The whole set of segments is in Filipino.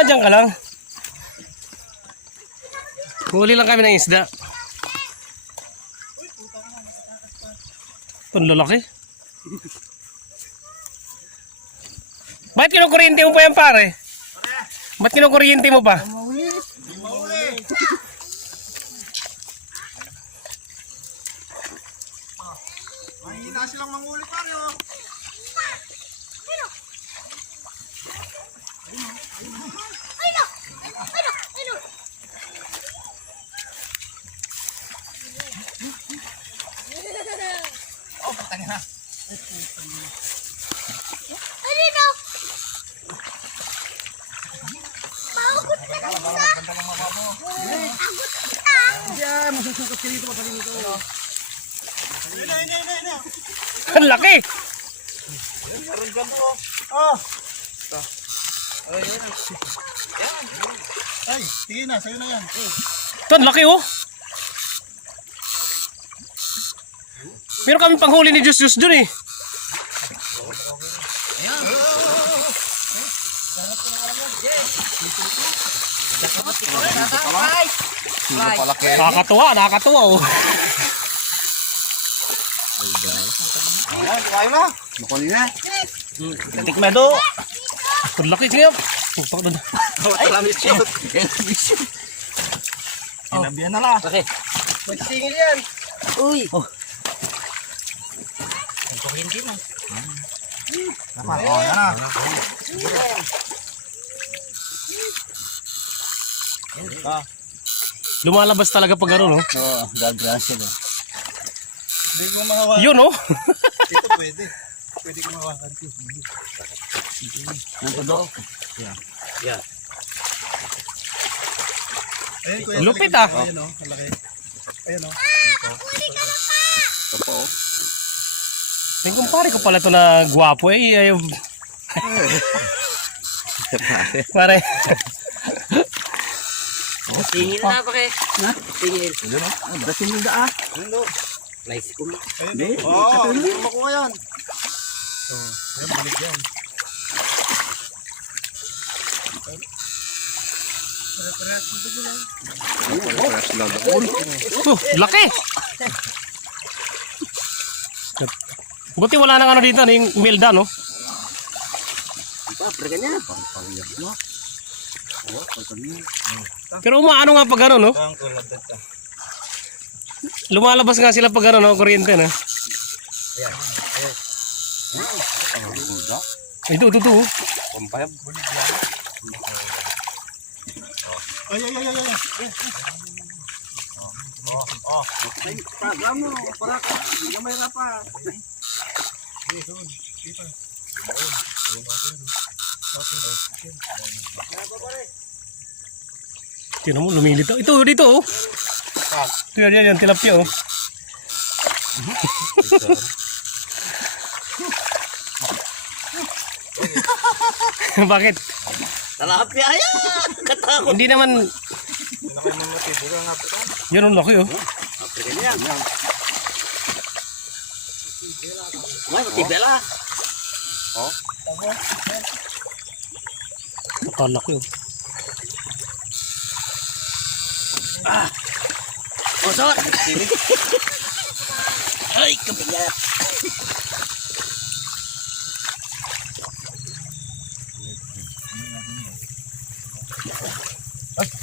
Nandiyan ka lang. Huli lang kami ng isda. Ang lalaki. Bakit kinukuryente mo pa yan, pare? Ba't kinukuryente mo pa? Mahina silang manghuli, pare, oh. Oh, patay na. Masusukot ka dito, mataling ito. Ang laki! Meron dyan po. Oh! Ay, sige na, sa'yo na yan. Ito, ang laki oh! Meron kami panghuli ni Jus dun eh. Nakakatuwa oh. Ayan, kumain na. Makunin na. Tikman do. Ang laki siya. Putak doon. Inabihan na lang. Okay. Magsingil yan. Uy. Oh. Hindi na. Dapat, oh, yan na. Lumalabas talaga pag ano, no? Oo, gagran sila. Hindi mo mahawakan. Yun, oh. Ito pwede. Pwede ko mahawakan ito. Nandito do. Yeah. Ayun, kuya. Lupit, ah. Ayun, oh. Malaki. Ayun, oh. Ito po. Ay, kumpare ko pala ito na gwapo eh. Ayaw. Pare. Tingin na pa kay. Ha? Tingin. Ayun, oh. Oh, dating yung daa. Ayun, oh. Nice ko. Ayun, oh. Oo, hindi mo makuha yan. Oh, ayun, balik yan. Laki. Buti wala nang ano dito, yung Milda, no? Pa, perga niya. Pero umaano nga pag ano, no? Ang kuladad ka. Lumalabas nga sila pag ano, no? Kuryente, no? Ayan. Ito. Pampayab. Ay. Oh. Program mo. Para ka. Hindi ka may rapa. Tignan mo, lumilito. Ito, dito, oh. Ito yan, tilapia, oh. Bakit? Talapia ayan. Katakot. Hindi naman, yan ang laki, oh. Perga niya. May matibela. Oh. Nakalaki, oh. Bosot. Ay, kabigat.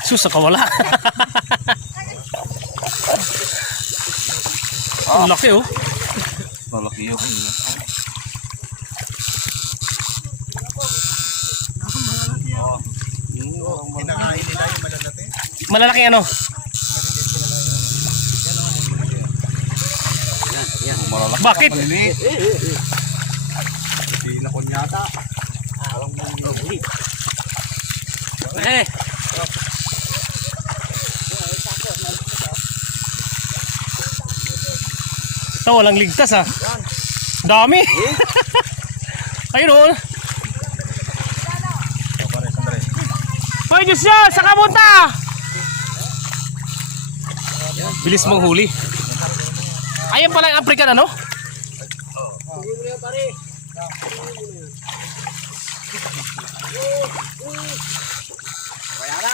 Sus, nakawala. Ang laki, oh. Malaki yun. Kinakain nila yung malalaki. Malalaki ano? Bakit? Pinakon yata. Eh. Ito, walang ligtas ah. Dami. Ayun oh. Hoy, Diyos siya! Saka punta! Bilis mong huli. Ayan pala yung African ano? Hindi mo yan pare. Kaya na.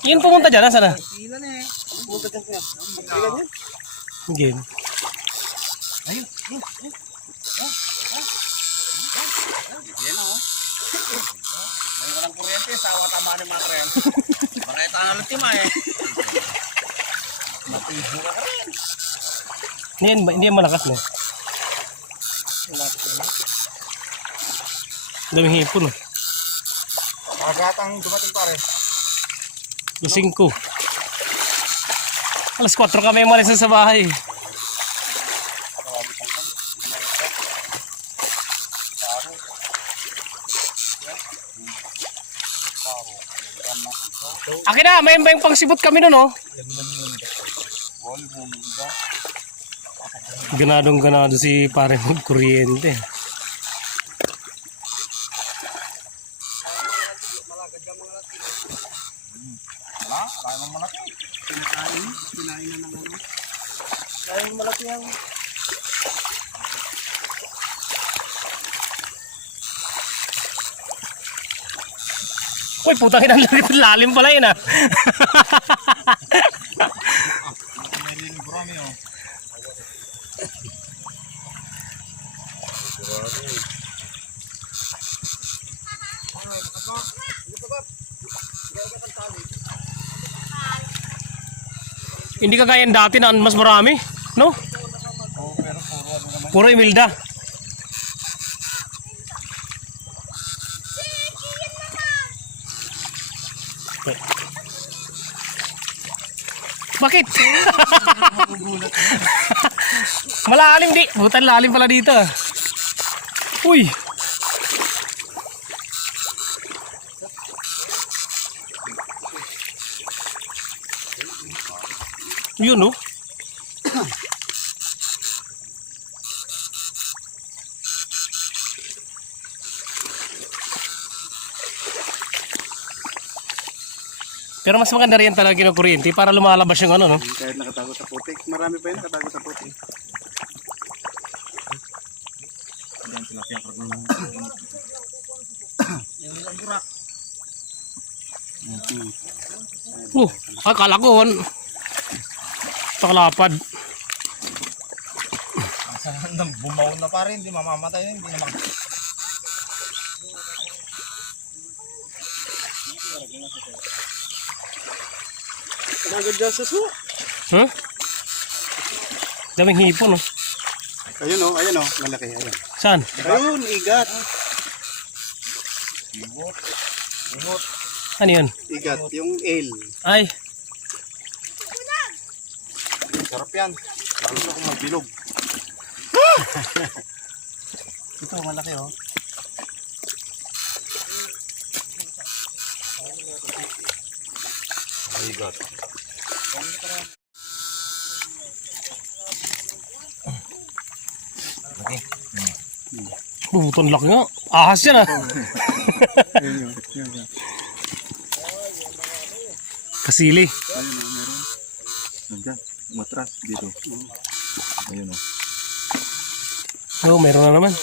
Yun pumunta dyan, nasaan na? Ilan eh. Punta dyan kaya. Ilan yan? Game. Ayun. Yan o. Ngayon ka lang kuryente, sawa tama ni mga tren. Baka ito ang ultima eh. Matigo ka rin. Hindi yan malakas na. Daming hipon. Agatang dumating pare. Lasing ko. Alas 4 kami umalis sa bahay. Akin na, may pang sibot kami nun, oh. Ganadong-ganado si pare mag-kuryente. Wala nang malaki. Kinain na ng ano. Kaya malaki ang... Uy, putang ina, lalim pala yun, ah. May brami oh. Hindi kagaya dati na mas marami, no? Oo, pero puro ano naman. Puro Imelda. Bakit? Malalim di. Butan lalim pala dito. Uy. Yun, no? Pero mas maganda rin talaga kinukuryente para lumalabas yung ano, no? Kahit nakatago sa putik. Marami pa yun nakatago sa putik. Ayan sila kaya karagong. Yung ilang burak. Akala ko, pakalapad. Saan bumaw na pa rin. Hindi mamamatay yun. Hindi naman. Nagad dyan sa suwa. Huh? Daming hipon, no? Ayun o, ayun o. Malaki, ayun. Saan? Ayun, igat. Ano yun? Igat, yung ale. Ay, Sarap yan. Lalo na kung magbilog. Ito, malaki oh. Igat. buton laki nga. Ahas yan, ah. Kasili. Nandiyan, matras dito. Ayun o. Oo, meron na naman.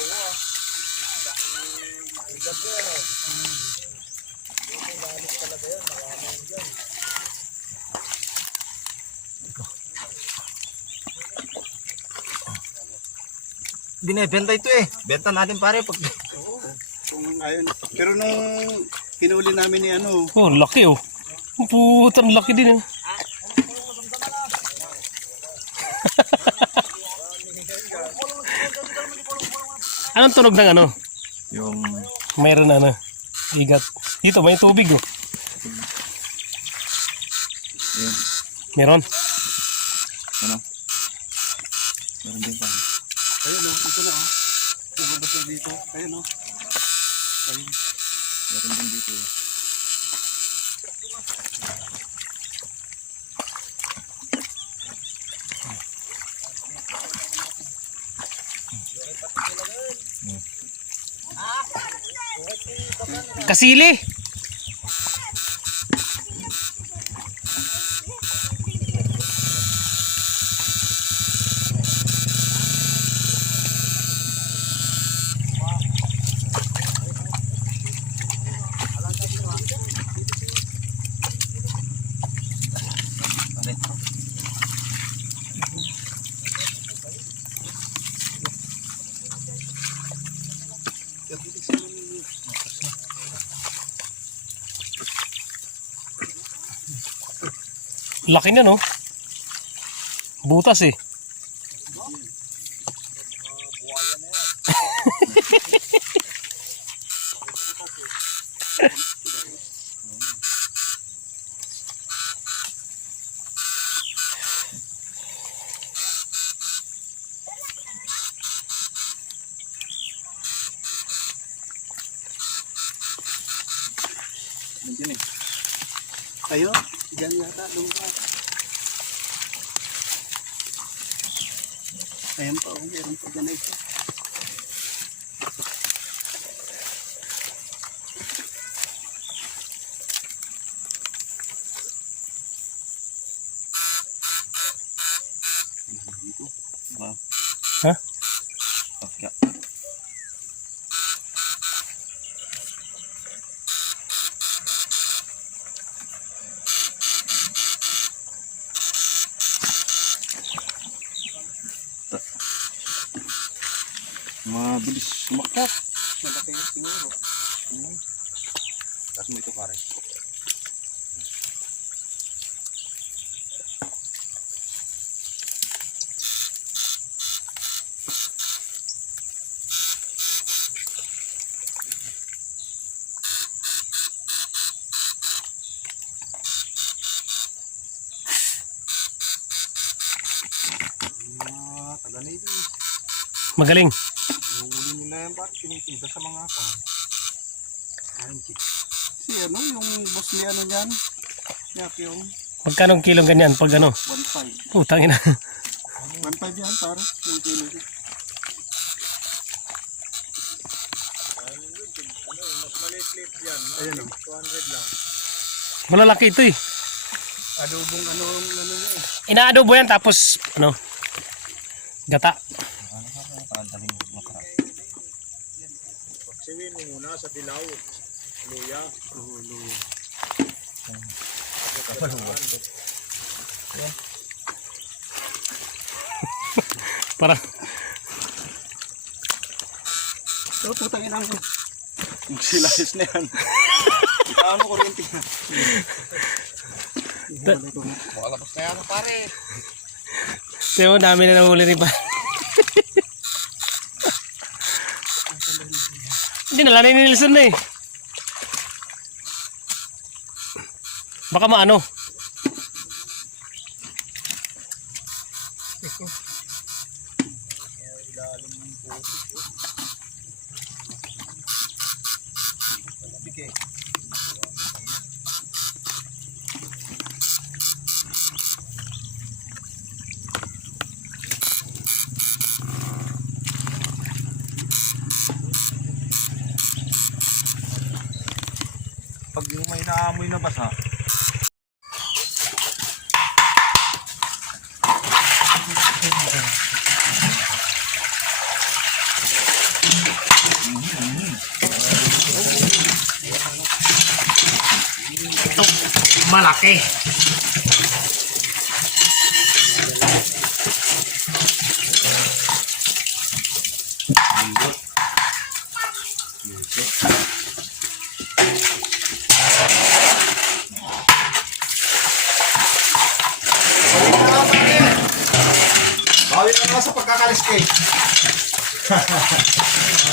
Binebenta ito eh. Benta natin pare pag... Kung ayun. Pero nung hinuli namin ni ano, Oh, laki, oh. Putang laki din, oh. Anong tunog ng ano? yung Mayroon na ano. Igat. Dito, may tubig, oh. ayun, Meron. ano? Meron din pare. Ayun o, ito na o. Lumabas na dito. Ayun o. Ayun. Meron din dito. Kasili. Laki na, no? Butas eh. Nandiyan eh. Ayo, dyan yata, lumabas. Ayan pa, oh, meron pa dyan ito. Dito. Wow. Ha? Pakya. Mabilis sumakyat. Malaki yung siguro. Tapos mo ito pare. Taga na ito. Magaling. Yung uli nila yan, bakit tinitinda sa mga ako? Si ano, yung boss ni ano dyan? Yak yung Magkano ang kilong ganyan pag ano? 1.5. Putang ina. 1.5 yan, para yung kilo niya. Ayan o, 200 lang. Malalaki ito eh. Adobong ano niya eh. Inaadobo yan tapos ano? Gata. Daling makarap. Siwin mo muna sa dilaw. Luya. Oo, luya. Parang So, putang ina mo. Yung silayos na yan. Ano kuryente na? Makalabas na yan pare. Tiyo, dami na nahuli rin pa. Hindi, nalanay ni Nelson na eh. Baka maano. Pag yung may naamoy na basa. Ito, malaki. Bawi na naman sa pagkakalis kay.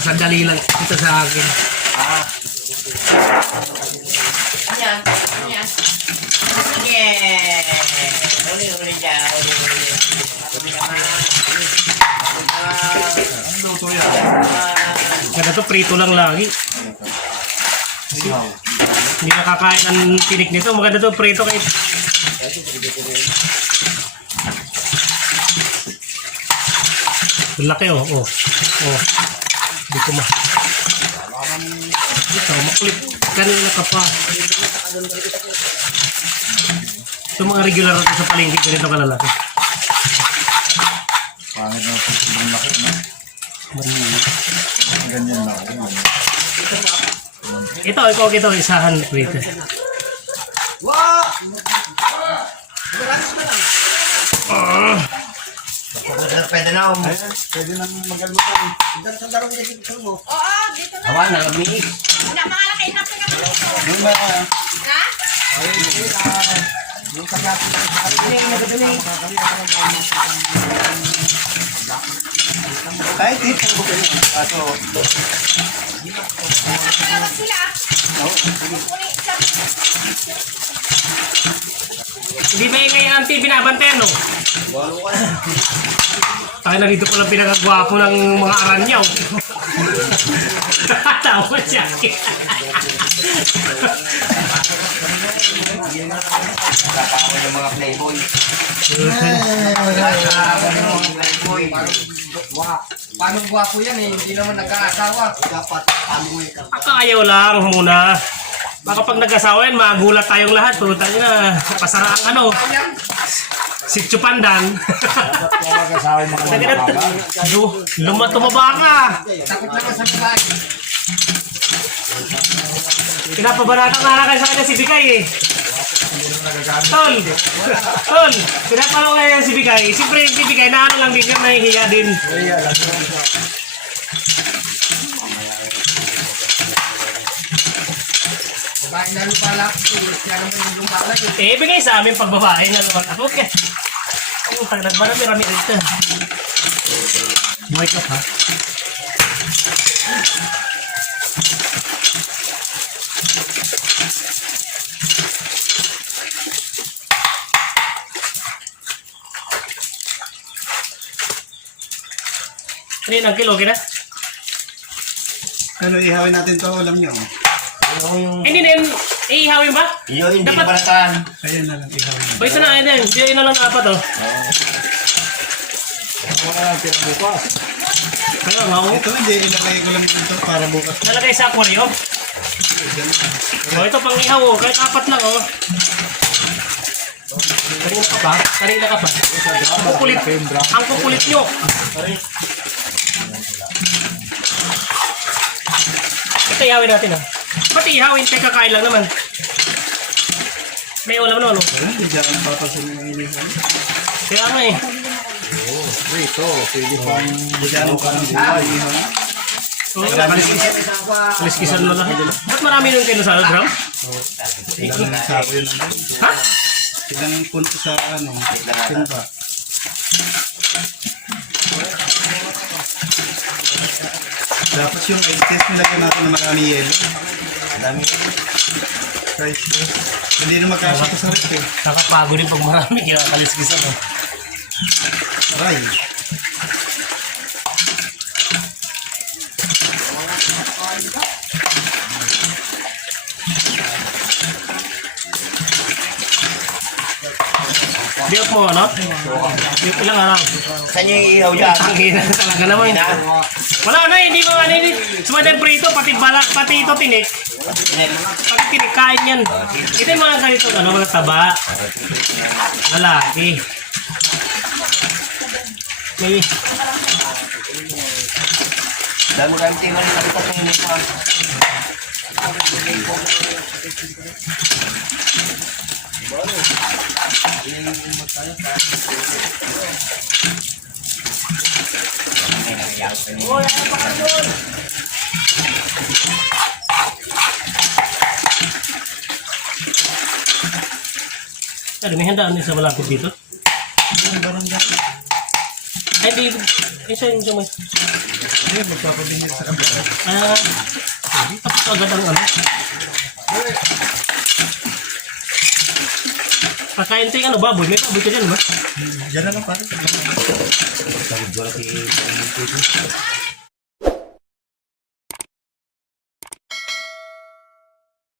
Sandali lang ito sa akin. Ayan. Ayan. Yeah. Uli dyan. Uli naman. Ang luto yan. Kaya ito, prito lang lagi. Hindi nakakain ang tinik nito. Maganda to prito kahit. Laki oh. Oh. Dito ma. Ito, makulit. Kanina ka pa. Ito mga regular natin sa palengke. Ganito kalalaki. Pangit na pag sobrang laki na. Ganyan na. Ito, isahan prito. Pwede na ako. Ayan, pwede nang magalutan. Sandaro mo dito mo. Oo, dito na. Awa na, kami. Na mga laki na sa kapatid ko. Yung na, Ha? yung sa Kahit dito ko kayo. Kaso, Hindi ba yung kay auntie binabantayan, no? Tayo na dito palang pinakagwapo ng mga aranyaw. Tawa siya. Kakawin ng mga playboy. Paano gwapo yan eh, hindi naman nagkaasawa. Dapat Ayaw lang muna. Baka pag nag-asawa yan, magulat tayong lahat. Puro tayo na pasara ang ano. Sityo Pandan. Tumaba ka. takot naman sa babae. Pinapabarata nga kayo sa kanya si Bikay eh. Tol! Tol! Pinapalo nga yan si Bikay. Siyempre si Bikay na ano lang din yan, nahihiya din. Babae na lupala, siya naman yung lumpala yun. Eh, bigay sa amin pag babae na naman. Ako, okay. Yung tagdag ba na pirami rito? Wake up ha? Ano yun ang kilo, kina? ano ihawin natin to, alam nyo. Hindi na yun, iihawin ba? Yun, hindi Dapat- balatan. Ayun na lang ihawin. Ba isa na yan, yun na lang apat oh. Kaya nga oh. Ito hindi, ilagay ko lang dito para bukas. Nalagay sa aquarium. Oh, ito pang ihaw oh, kahit apat lang oh. Kanina ka ba? Kanina ka ba? Kukulit. Ang kukulit nyo. Ito ihawin natin ah. Ba't ihawin? Teka, kakain lang naman. May ulam naman oh. Wala, hindi dyan ang papasin ng inihaw. Kaya nga eh. Ito, pwede pang budyan ang parang inihaw. Kaliskisan mo lang. Ba't marami nun kayo sa gram? Ilang sako yun naman. Ha? Ilang punto sa ano, timba. Dapat yung ice test nilagyan natin na marami yelo. Ice test. Hindi na magkasya sa rep eh. Nakapagod din pag marami kaya kaliskisan oh. Aray. Diop mo ano? Diop ilang araw? Saan yung iihaw dyan? Ang hina talaga naman. Wala na, hindi mo ano hindi. Sumadan prito, pati balak, pati ito tinik. Pati tinik, kain yan. Ito yung mga ganito, ano, mga taba. Lalaki. May, Dahil mo kayong tingnan ng alipas ng inihaw. ano, may handaan din sa malapit dito. Ay, di, isa yung sumay. Ayun, magpapabingit sa kabila. Tapos agad ang ano. Pakain ito yung ano, baboy. May baboy ka dyan, ba? Diyan na lang parang.